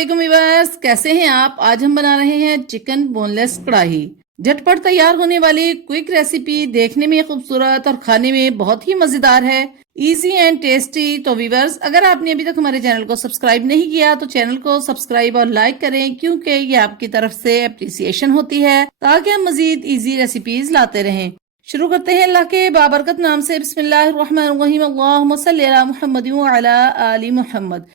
वालेकुम व्यूअर्स, कैसे हैं आप। आज हम बना रहे हैं चिकन बोनलेस कढ़ाई। झटपट तैयार होने वाली क्विक रेसिपी, देखने में खूबसूरत और खाने में बहुत ही मजेदार है। Easy and tasty. तो व्यूअर्स, अगर आपने अभी तक हमारे चैनल को सब्सक्राइब नहीं किया तो चैनल को सब्सक्राइब और लाइक करें, क्योंकि ये आपकी तरफ से अप्रिसिएशन होती है ताकि हम मजीद इजी रेसिपीज लाते रहें। शुरू करते हैं अल्लाह के बाबरकत नाम से। बिस्मिल्लाहिर्रहमानिर्रहीम। अल्लाहुम्मा सल्ली अला मुहम्मद व अला आलि मुहम्मद।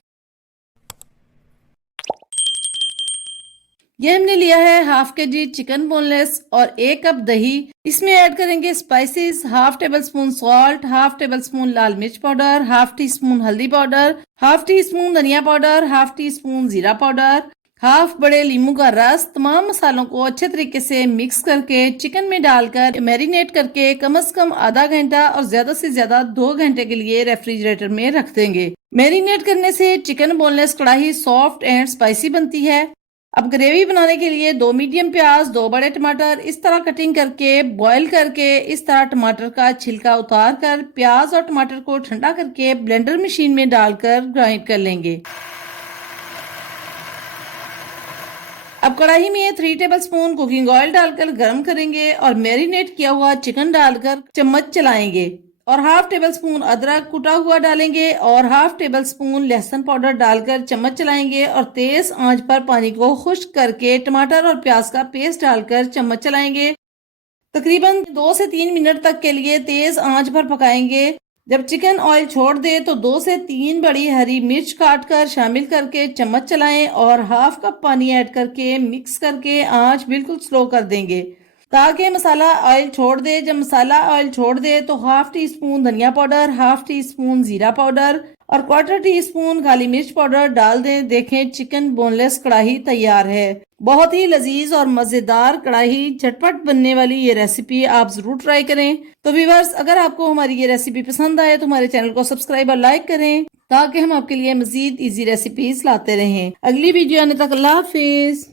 ये हमने लिया है हाफ के जी चिकन बोनलेस और 1 कप दही। इसमें ऐड करेंगे spices, half tablespoon salt, half tablespoon लाल मिर्च पाउडर, हाफ टी स्पून हल्दी पाउडर, हाफ टी स्पून धनिया पाउडर, हाफ टी स्पून जीरा पाउडर, हाफ बड़े नींबू का रस। तमाम मसालों को अच्छे तरीके से मिक्स करके चिकन में डालकर मैरिनेट करके कम से कम आधा घंटा और ज्यादा से ज्यादा 2 घंटे के लिए रेफ्रिजरेटर में रख देंगे। मैरिनेट करने से चिकन बोनलेस कढ़ाई सॉफ्ट एंड स्पाइसी बनती है। अब ग्रेवी बनाने के लिए 2 मीडियम प्याज, 2 बड़े टमाटर इस तरह कटिंग करके बॉईल करके इस तरह टमाटर का छिलका उतार कर प्याज और टमाटर को ठंडा करके ब्लेंडर मशीन में डालकर ग्राइंड कर लेंगे। अब कढ़ाई में 3 टेबलस्पून कुकिंग ऑयल डालकर गर्म करेंगे और मैरिनेट किया हुआ चिकन डालकर चम्मच चलाएंगे और हाफ टेबल स्पून अदरक कुटा हुआ डालेंगे और हाफ टेबल स्पून लहसुन पाउडर डालकर चम्मच चलाएंगे और तेज आंच पर पानी को खुश्क करके टमाटर और प्याज का पेस्ट डालकर चम्मच चलाएंगे। तकरीबन 2 से 3 मिनट तक के लिए तेज आंच पर पकाएंगे। जब चिकन ऑयल छोड़ दे तो 2 से 3 बड़ी हरी मिर्च काट कर शामिल करके चम्मच चलाएं और हाफ कप पानी ऐड करके मिक्स करके आंच बिल्कुल स्लो कर देंगे ताकि मसाला ऑयल छोड़ दे। जब मसाला ऑयल छोड़ दे तो हाफ टी स्पून धनिया पाउडर, हाफ टी स्पून जीरा पाउडर और क्वार्टर टी स्पून काली मिर्च पाउडर डाल दें। देखें, चिकन बोनलेस कढ़ाई तैयार है। बहुत ही लजीज और मजेदार कढ़ाई, झटपट बनने वाली ये रेसिपी आप जरूर ट्राई करें। तो व्यूअर्स, अगर आपको हमारी ये रेसिपी पसंद आए तो हमारे चैनल को सब्सक्राइब और लाइक करें ताकि हम आपके लिए मजीद इजी रेसिपीज लाते रहें। अगली वीडियो आने तक अल्लाह हाफिज।